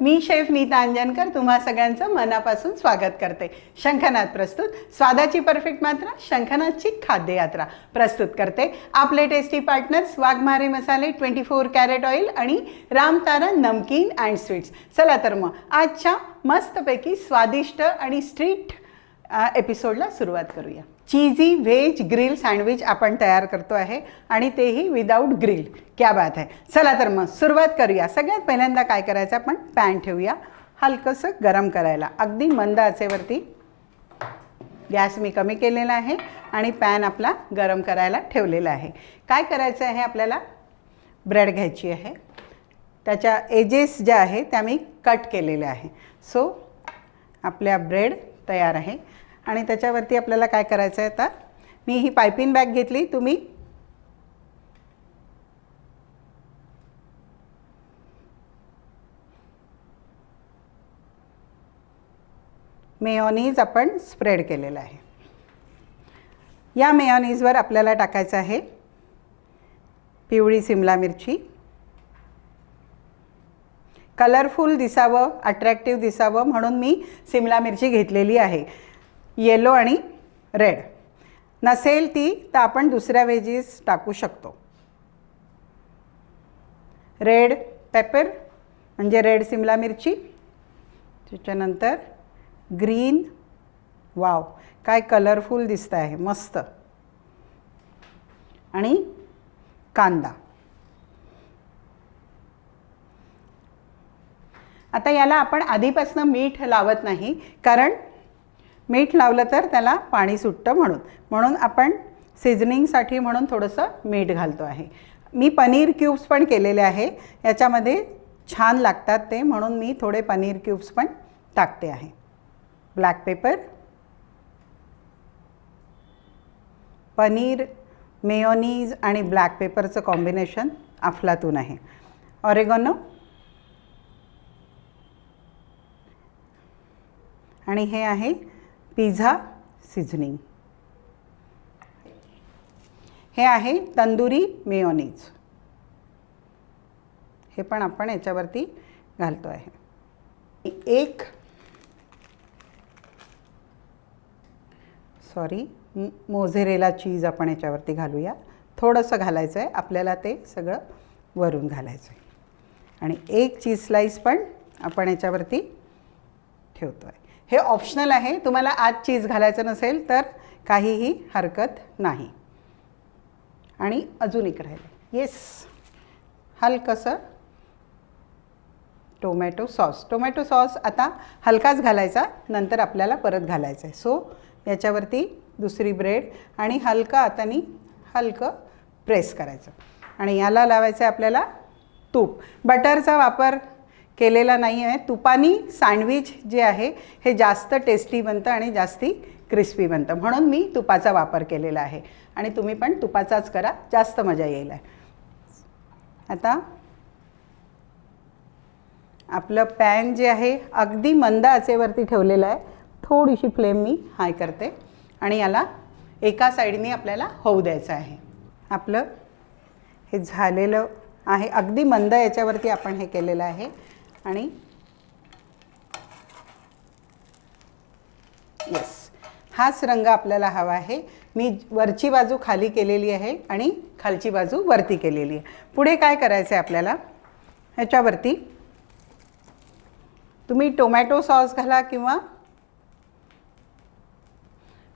मी chef Nita Anjankar तुम्हा सगळ्यांचं मनापासून स्वागत करते। शंखनाद प्रस्तुत स्वादाची परफेक्ट मात्रा शंखनादची खाद्य यात्रा प्रस्तुत करते आपले टेस्टी पार्टनर्स वाघमारे मसाले 24 कॅरेट ऑइल आणि रामतारण नमकीन अँड स्वीट्स। चला तर मग आजच्या मस्तपैकी स्वादिष्ट आणि स्ट्रीट एपिसोडला सुरुवात करूया। चीजी वेज ग्रिल सँडविच आपण तयार करतो आहे आणि तेही विदाउट ग्रिल। क्या बात है। चला तर मग सुरुवात करूया। सगळ्यात पहिल्यांदा काय करायचं, आपण पॅन ठेवूया हलकंसं गरम करायला। अगदी मंद आचेवरती गॅस मी कमी केलेला आहे आणि पॅन आपला गरम करायला ठेवलेला आहे। काय करायचं आहे, आपल्याला ब्रेड घ्यायची आहे। त्याच्या एजेस ज्या आहेत त्या मी कट केलेल्या आहे। सो आपल्या ब्रेड तयार आहे आणि त्याच्यावरती आपल्याला काय करायचं आहे, आता मी ही पायपिंग बॅग घेतली। तुम्ही मेयोनीज आपण स्प्रेड केलेला आहे। या मेयोनीजवर आपल्याला टाकायचं आहे पिवळी सिमला मिरची। कलरफुल दिसावं, अट्रॅक्टिव्ह दिसावं म्हणून मी सिमला मिरची घेतलेली आहे, येलो आणि रेड। नसेल ती तर आपण दुसऱ्या वेजीस टाकू शकतो। रेड पेपर म्हणजे रेड सिमला मिरची, त्याच्यानंतर ग्रीन, वाव काय कलरफुल दिसत आहे, मस्त। आणि कांदा। आता याला आपण आधीपासून मीठ लावत नाही, कारण मीठ लावलं तर त्याला पाणी सुटतं म्हणून आपण सीझनिंगसाठी म्हणून थोडंसं मीठ घालतो आहे। मी पनीर क्यूब्स पण केलेले आहे, याच्यामध्ये छान लागतात ते, म्हणून मी थोडे पनीर क्यूब्स पण टाकते आहे। ब्लॅक पेपर, पनीर, मेयोनीज आणि ब्लॅक पेपरचं कॉम्बिनेशन अफलातून आहे। ऑरेगॅनो आणि हे आहे पिझ्झा सीझनिंग। हे आहे तंदुरी मेयोनीज, हे पण आपण याच्यावरती घालतो आहे। मोझेरेला चीज आपण याच्यावरती घालूया। थोडंसं घालायचं आहे आपल्याला, ते सगळं वरून घालायचं आहे। आणि एक चीज स्लाइस पण आपण याच्यावरती ठेवतो आहे। हे ऑप्शनल आहे, तुम्हाला आज चीज घालायचं नसेल तर काहीही हरकत नाही। आणि अजून एक राहिलं, येस, हलकंसं टोमॅटो सॉस आता हलकाच घालायचा, नंतर आपल्याला परत घालायचं आहे। सो याच्यावरती दुसरी ब्रेड आणि हलका हाताने हलकं प्रेस करायचं आणि याला लावायचं आहे आपल्याला तूप। बटरचा वापर केलेला नाही आहे। तुपानी सँडविच जे आहे हे जास्त टेस्टी बनतं आणि जास्ती क्रिस्पी बनतं, म्हणून मी तुपाचा वापर केलेला आहे। आणि तुम्ही पण तुपाचाच करा, जास्त मजा येईल। आता आपलं पॅन जे आहे अगदी मंद आचेवरती ठेवलेलं आहे। थोडीशी फ्लेम मी हाय करते आणि याला एका साईडने आपल्याला होऊ द्यायचं आहे। आपलं हे झालेलं आहे, अगदी मंद याच्यावरती आपण हे केलेलं आहे। आणि येस, हाच रंग आपल्याला हवा आहे। मी वरची बाजू खाली केलेली आहे आणि खालची बाजू वरती केलेली आहे। पुढे काय करायचं आहे आपल्याला, ह्याच्यावरती तुम्ही टोमॅटो सॉस घाला किंवा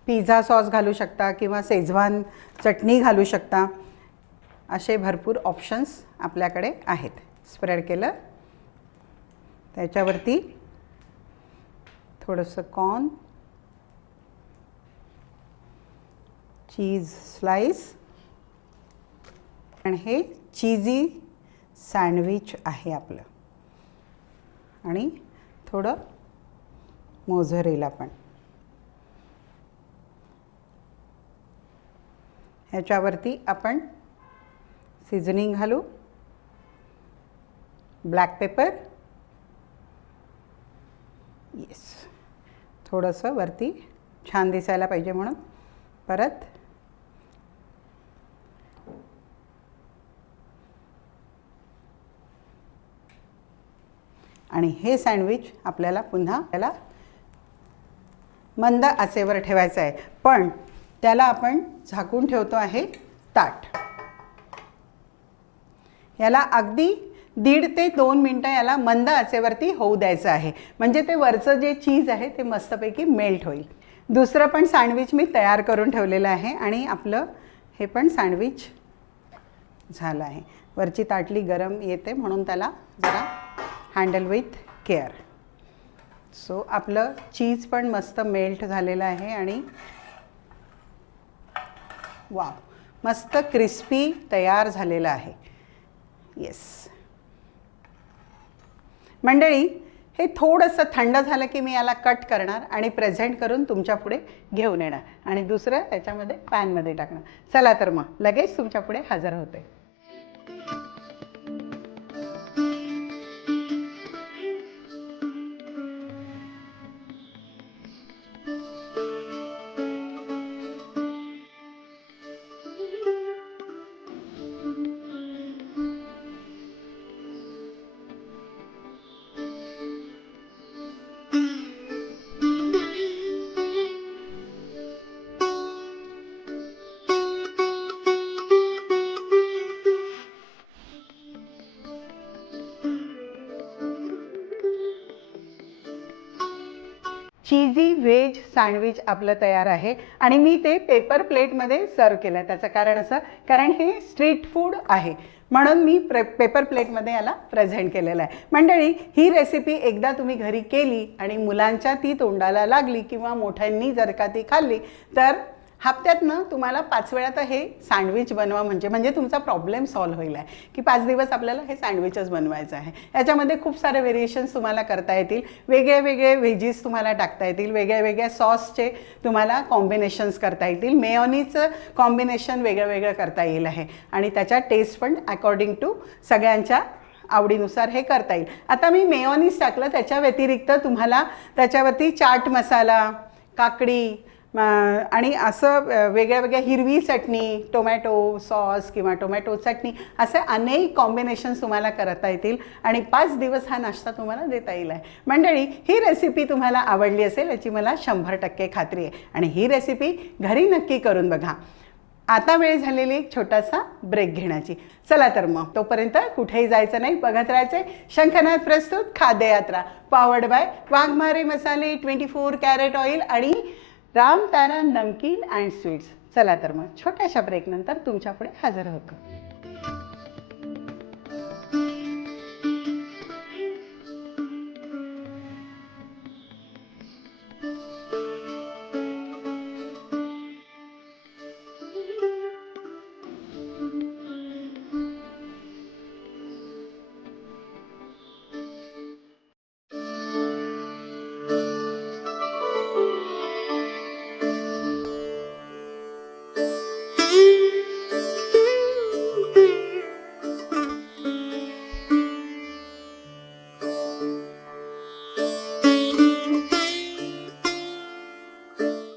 पिझ्झा सॉस घालू शकता किंवा शेजवान चटणी घालू शकता। असे भरपूर ऑप्शन्स आपल्याकडे आहेत। स्प्रेड केलं, त्याच्यावरती थोडंसं कॉर्न, चीज स्लाइस, आणि हे चीजी सँडविच आहे आपलं। आणि थोडं मोझरेला पण ह्याच्यावरती आपण सीझनिंग घालू। ब्लॅक पेपर, येस, थोडंसं वरती छान दिसायला पाहिजे म्हणून परत। आणि हे सँडविच आपल्याला पुन्हा त्याला मंद आचेवर ठेवायचं आहे, पण त्याला आपण झाकून ठेवतो आहे ताट. याला अगदी 1.5 ते 2 मिनटं याला मंद आचेवरती होऊ द्यायचं आहे, म्हणजे ते वरचं जे चीज आहे ते मस्तपैकी मेल्ट होईल. दुसरं पण सँडविच मी तयार करून ठेवलेलं आहे आणि आपलं हे पण सँडविच झालं आहे. वरची ताटली गरम येते म्हणून त्याला जरा हँडल विथ केअर. सो आपलं चीज पण मस्त मेल्ट झालेलं आहे आणि वाव, मस्त क्रिस्पी तयार झालेलं आहे. येस मंडळी, हे थोडंसं थंड झालं की मी याला कट करणार आणि प्रेझेंट करून तुमच्या पुढे घेऊन येणार आणि दुसरं त्याच्यामध्ये पॅनमध्ये टाकणार. चला तर मग लगेच तुमच्या पुढे हजर होते. चीजी व्हेज सँडविच आपलं तयार आहे आणि मी ते पेपर प्लेटमध्ये सर्व केलं आहे. त्याचं कारण असं, कारण हे स्ट्रीट फूड आहे म्हणून मी पेपर प्लेटमध्ये याला प्रेझेंट केलेलं आहे. मंडळी, ही रेसिपी एकदा तुम्ही घरी केली आणि मुलांच्या ती तोंडाला लागली किंवा मोठ्यांनी जर का ती खाल्ली तर हप्त्यातनं तुम्हाला 5 वेळा तर हे सँडविच बनवा, म्हणजे तुमचा प्रॉब्लेम सॉल्व्ह होईल आहे की 5 दिवस आपल्याला हे सँडविचच बनवायचं आहे. याच्यामध्ये खूप सारे व्हेरिएशन्स तुम्हाला करता येतील, वेगळे वेगळे व्हेजीस तुम्हाला टाकता येतील, वेगळ्या वेगळ्या सॉसचे तुम्हाला कॉम्बिनेशन्स करता येतील, मेयोनीजचं कॉम्बिनेशन वेगळं वेगळं करता येईल आहे आणि त्याच्या टेस्ट पण अकॉर्डिंग टू सगळ्यांच्या आवडीनुसार हे करता येईल. आता मी मेयोनीज टाकलं, त्याच्या व्यतिरिक्त तुम्हाला त्याच्यावरती चाट मसाला, काकडी आणि असं वेगळ्या वेगळ्या हिरवी चटणी, टोमॅटो सॉस किंवा टोमॅटो चटणी असे अनेक कॉम्बिनेशन्स तुम्हाला करता येतील आणि 5 दिवस हा नाश्ता तुम्हाला देता येईल आहे. मंडळी, ही रेसिपी तुम्हाला आवडली असेल याची मला 100% खात्री आहे आणि ही रेसिपी घरी नक्की करून बघा. आता वेळ झालेली एक छोटासा ब्रेक घेण्याची. चला तर मग तोपर्यंत कुठेही जायचं नाही, बघत राहायचे शंखनाद प्रस्तुत खाद्य यात्रा, पॉवर्ड बाय वाघमारे मसाले, 24 कॅरेट ऑइल आणि राम तारा नमकीन अँड स्वीट्स. चला तर मग छोट्याशा ब्रेकनंतर तुमच्या पुढे हजर होतो.